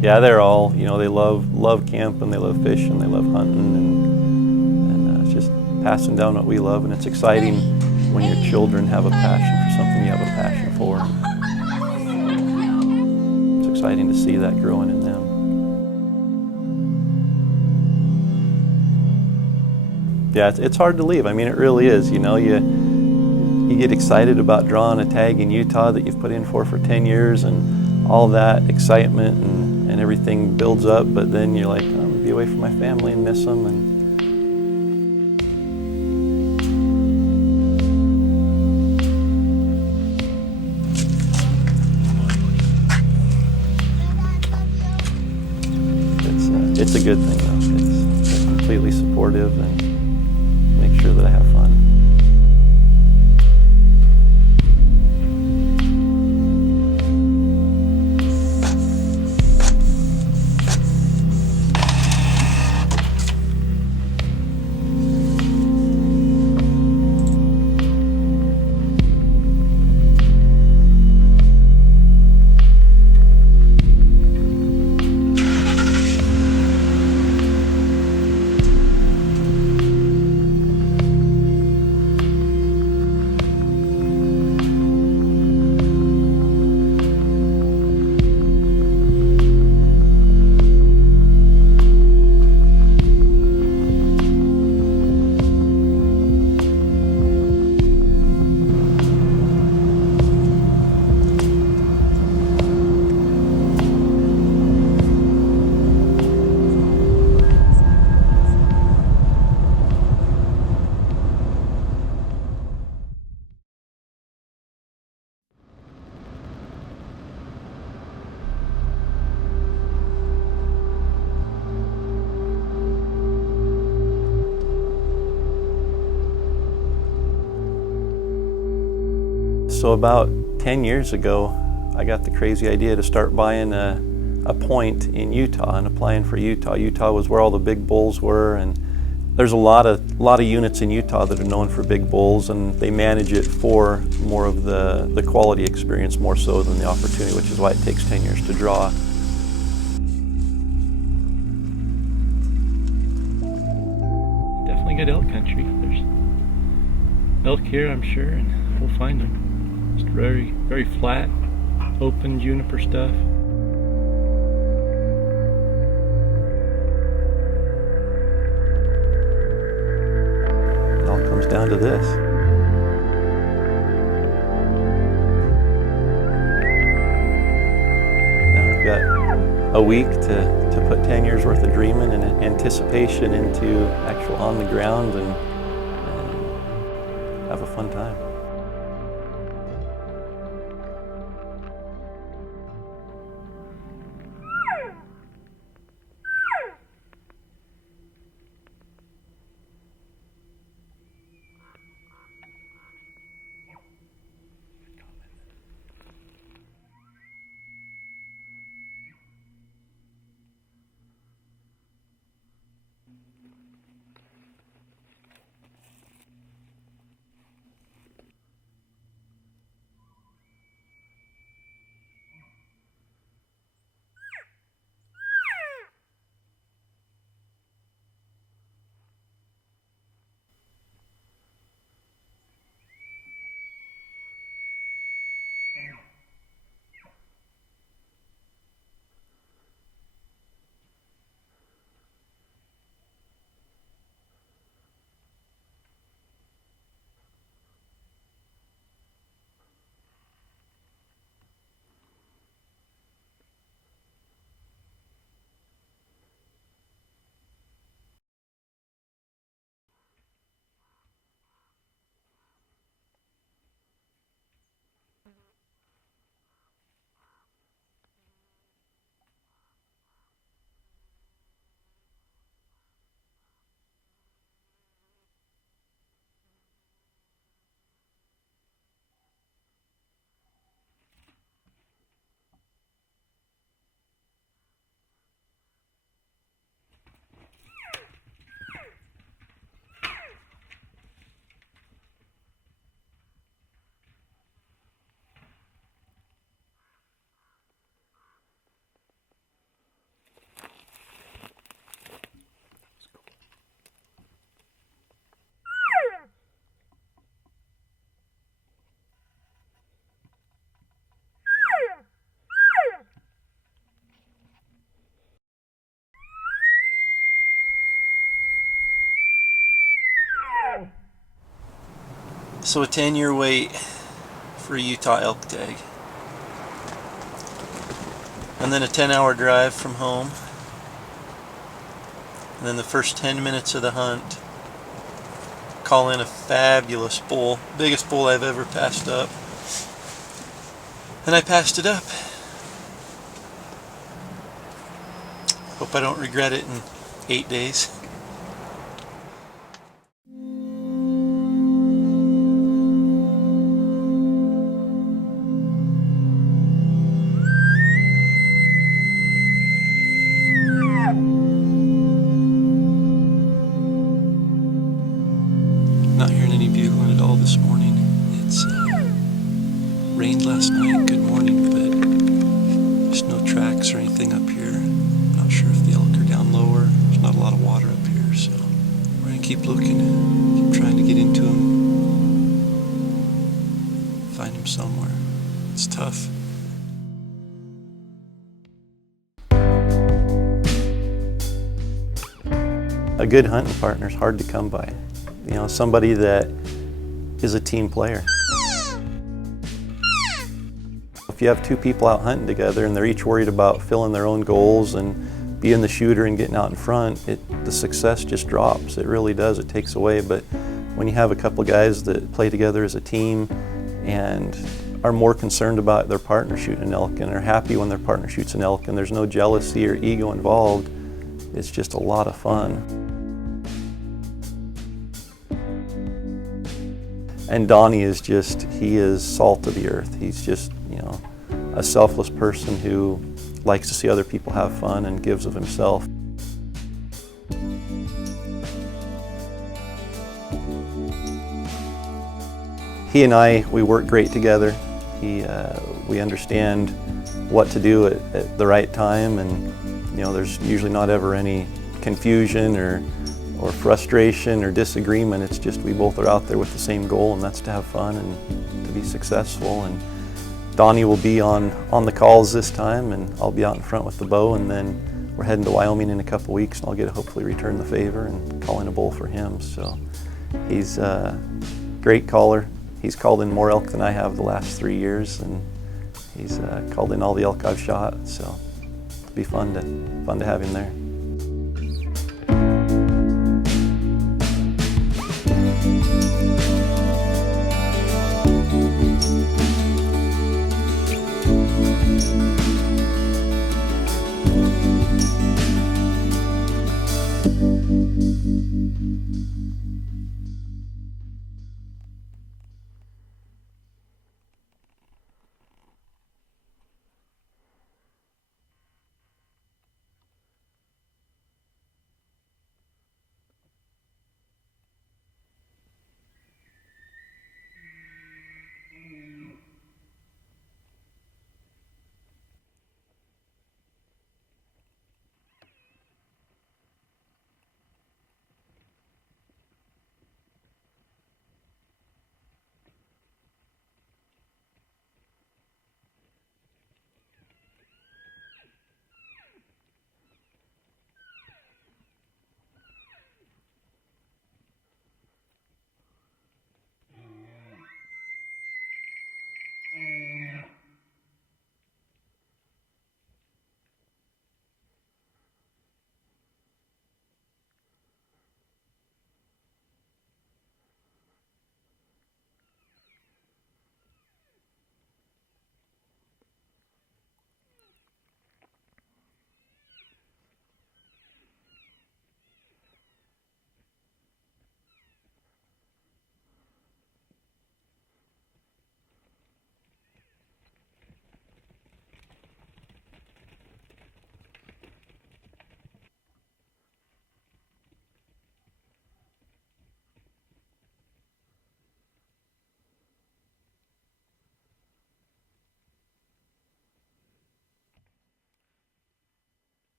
Yeah, they're all, they love camping, they love fishing, they love hunting, and it's just passing down what we love, and it's exciting when your children have a passion for something you have a passion for. It's exciting to see that growing in them. Yeah, it's hard to leave. I mean, it really is. You get excited about drawing a tag in Utah that you've put in for 10 years, and all that excitement and everything builds up, but then you're like, I'm gonna be away from my family and miss them. And it's a good thing, though. They're completely supportive and make sure that I have fun. So about 10 years ago, I got the crazy idea to start buying a point in Utah and applying for Utah. Utah was where all the big bulls were, and there's a lot of units in Utah that are known for big bulls, and they manage it for more of the quality experience more so than the opportunity, which is why it takes 10 years to draw. Definitely good elk country. There's elk here, I'm sure, and we'll find them. It's very, very flat, open juniper stuff. It all comes down to this. Now I've got a week to put 10 years worth of dreaming and anticipation into actual on the ground and have a fun time. So a 10-year wait for a Utah elk tag. And then a 10-hour drive from home. And then the first 10 minutes of the hunt, call in a fabulous bull. Biggest bull I've ever passed up. And I passed it up. Hope I don't regret it in 8 days. Not hearing any bugling at all this morning. It's rained last night. Good morning, but there's no tracks or anything up here. I'm not sure if the elk are down lower. There's not a lot of water up here, so we're gonna keep looking, keep trying to get into them, find them somewhere. It's tough. A good hunting partner is hard to come by. You know, somebody that is a team player. If you have two people out hunting together and they're each worried about filling their own goals and being the shooter and getting out in front, the success just drops. It really does. It takes away. But when you have a couple guys that play together as a team and are more concerned about their partner shooting an elk and are happy when their partner shoots an elk and there's no jealousy or ego involved, it's just a lot of fun. And Donnie is he is salt of the earth. He's just, you know, a selfless person who likes to see other people have fun and gives of himself. He and I, we work great together. We understand what to do at the right time, and you know, there's usually not ever any confusion or frustration or disagreement. It's just we both are out there with the same goal, and that's to have fun and to be successful. And Donnie will be on the calls this time, and I'll be out in front with the bow, and then we're heading to Wyoming in a couple weeks, and I'll get to hopefully return the favor and call in a bull for him. So he's a great caller. He's called in more elk than I have the last 3 years, and he's called in all the elk I've shot. So it'll be fun to have him there.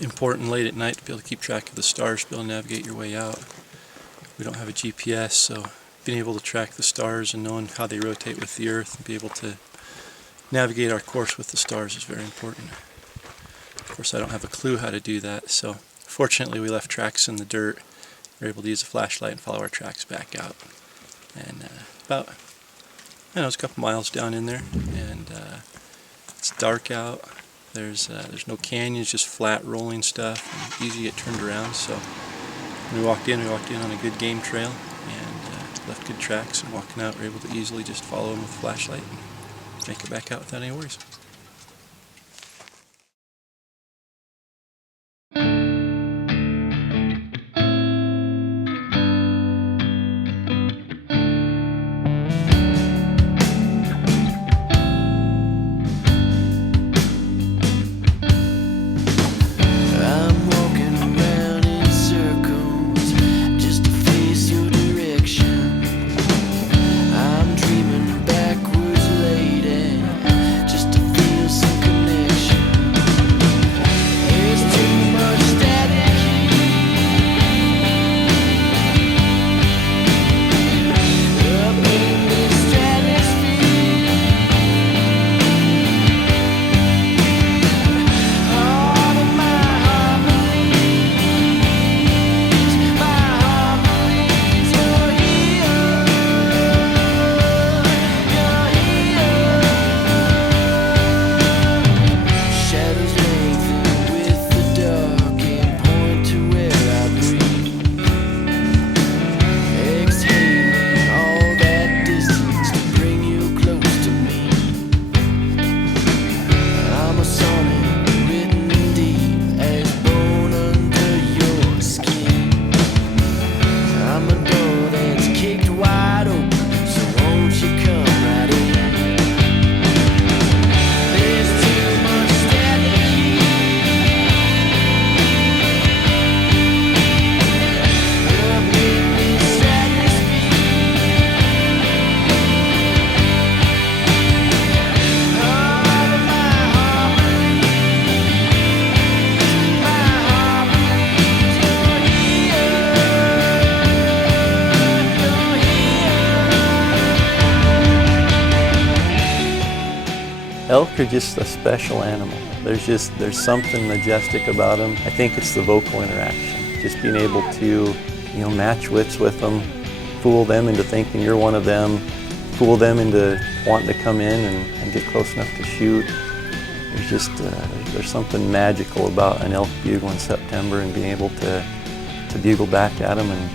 important late at night to be able to keep track of the stars, to be able to navigate your way out. We don't have a GPS, so being able to track the stars and knowing how they rotate with the Earth and be able to navigate our course with the stars is very important. Of course, I don't have a clue how to do that, so fortunately we left tracks in the dirt. We were able to use a flashlight and follow our tracks back out. And about, it's a couple miles down in there, and it's dark out. There's no canyons, just flat rolling stuff, and easy to get turned around. So when we walked in on a good game trail, and left good tracks, and walking out, we were able to easily just follow them with a flashlight and make it back out without any worries. Elk are just a special animal. There's something majestic about them. I think it's the vocal interaction. Just being able to, match wits with them, fool them into thinking you're one of them, fool them into wanting to come in and get close enough to shoot. There's something magical about an elk bugle in September and being able to bugle back at them and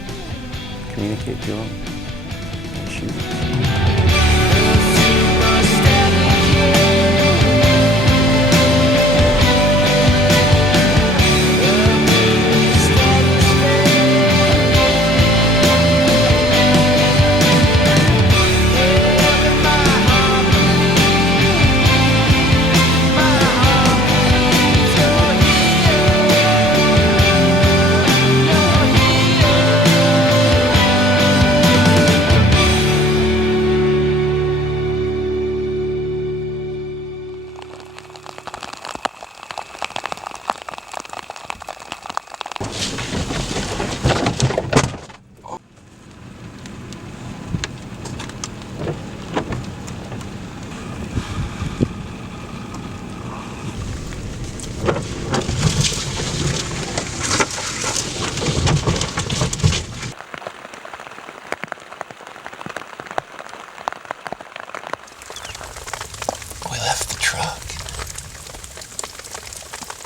communicate to them and shoot.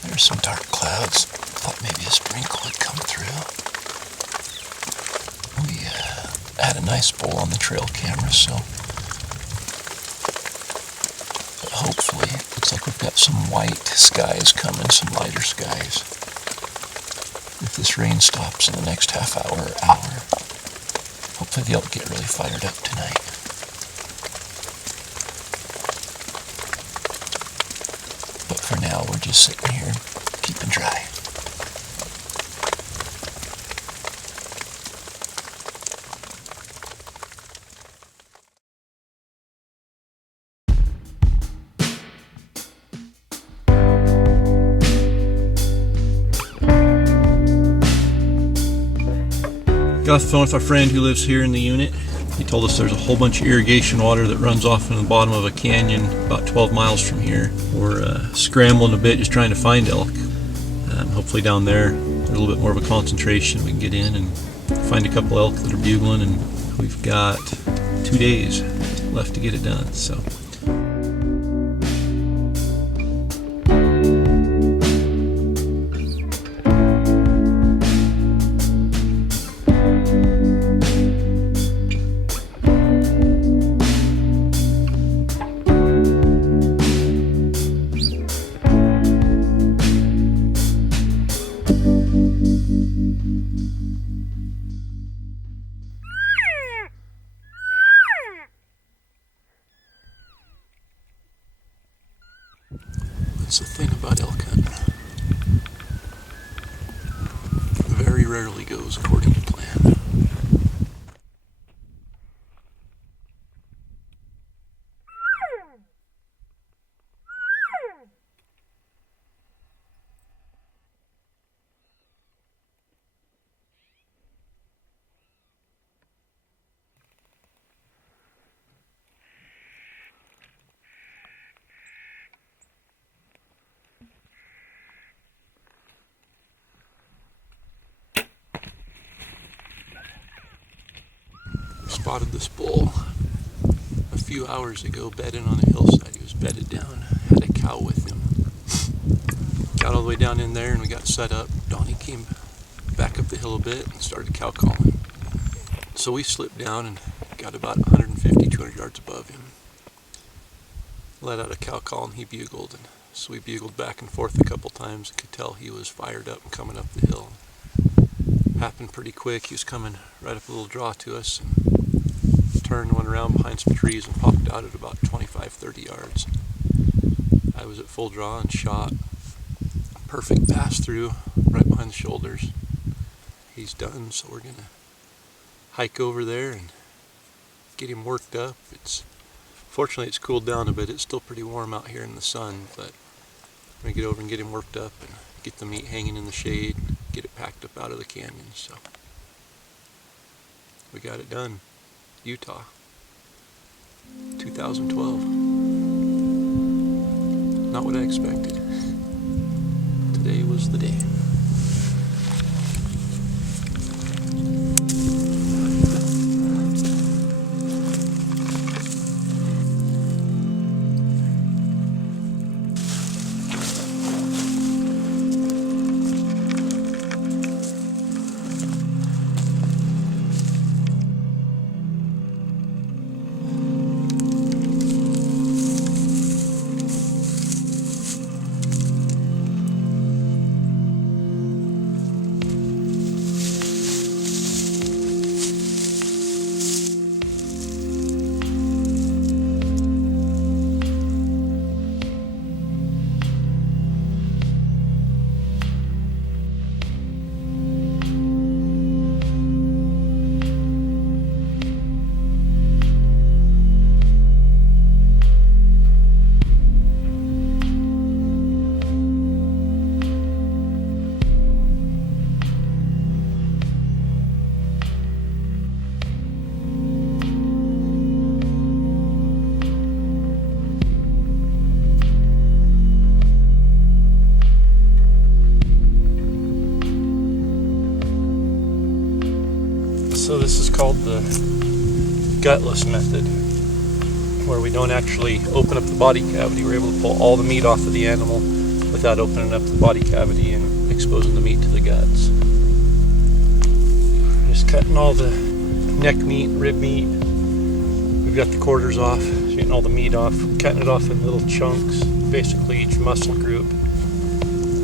There's some dark clouds. Thought maybe a sprinkle would come through. We had a nice bowl on the trail camera, so hopefully, looks like we've got some white skies coming, some lighter skies. If this rain stops in the next half hour or hour, hopefully the elk get really fired up tonight. But for now, we're just sitting here, keeping dry. Got off the phone with our friend who lives here in the unit. He told us there's a whole bunch of irrigation water that runs off in the bottom of a canyon about 12 miles from here. We're scrambling a bit just trying to find elk. Hopefully down there there's a little bit more of a concentration. We can get in and find a couple elk that are bugling, and we've got 2 days left to get it done. So. That's the thing about elk hunting. Very rarely goes according to plan. Spotted this bull a few hours ago bedding on a hillside. He was bedded down, had a cow with him. Got all the way down in there and we got set up. Donnie came back up the hill a bit and started cow calling. So we slipped down and got about 150, 200 yards above him. Let out a cow call and he bugled. And so we bugled back and forth a couple times and could tell he was fired up and coming up the hill. Happened pretty quick. He was coming right up a little draw to us and turned, went around behind some trees and popped out at about 25-30 yards. I was at full draw and shot. Perfect pass through right behind the shoulders. He's done, so we're gonna hike over there and get him worked up. Fortunately it's cooled down a bit. It's still pretty warm out here in the sun, but we're gonna get over and get him worked up and get the meat hanging in the shade, get it packed up out of the canyon. So we got it done. Utah, 2012. Not what I expected. Today was the day. So this is called the gutless method, where we don't actually open up the body cavity. We're able to pull all the meat off of the animal without opening up the body cavity and exposing the meat to the guts. Just cutting all the neck meat, rib meat. We've got the quarters off, so getting all the meat off, cutting it off in little chunks, basically each muscle group.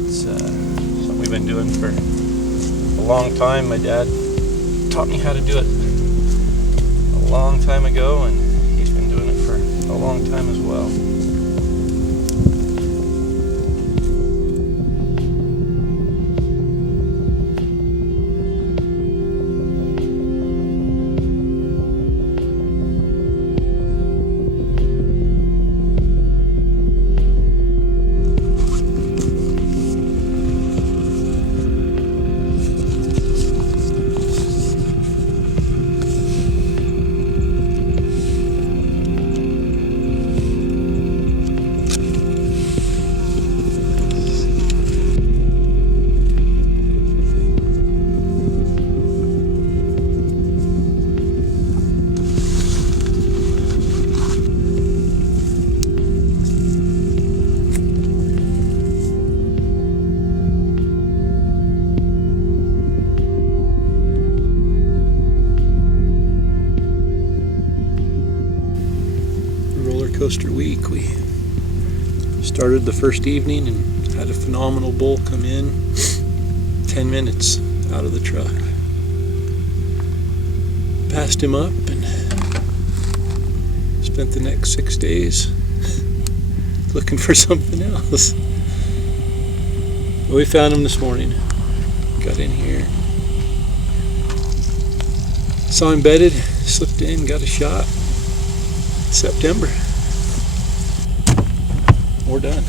It's something we've been doing for a long time. My dad taught me how to do it a long time ago, and he's been doing it for a long time as well. coaster week. We started the first evening and had a phenomenal bull come in 10 minutes out of the truck. Passed him up and spent the next 6 days looking for something else. We found him this morning. Got in here. Saw him bedded, slipped in, got a shot. September. We're done.